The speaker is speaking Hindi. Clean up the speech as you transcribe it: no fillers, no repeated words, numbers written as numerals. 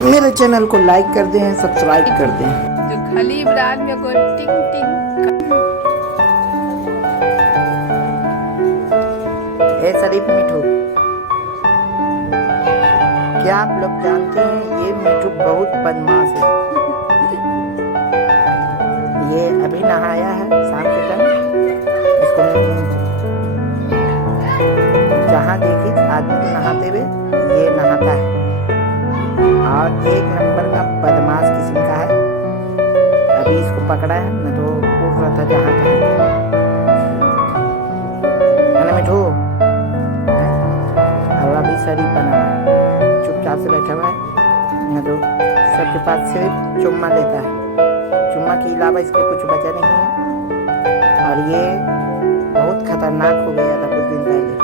मेरे चैनल को लाइक कर दें, सब्सक्राइब कर दें। जो खाली इमरान में को टिंग टिंग। ए शरीफ मिठू, क्या आप लोग जानते हैं ये मिठू बहुत बदमाश है। ये अभी नहाया है शाम के टाइम। इसको जहाँ देखी आदमी को नहाते हुए ये नहाता है और एक नंबर का बदमाश किस्म का है। अभी इसको पकड़ा है, न तो उड़ रहा था जहाँ तहाँ। है ना मिठू? और अभी शरीफ बना हुआ है, चुपचाप से बैठा हुआ है, न तो सबके पास सिर्फ चुम्मा लेता है। चुम्मा के अलावा इसको कुछ बचा नहीं है। और ये बहुत खतरनाक हो गया था कुछ दिन पहले।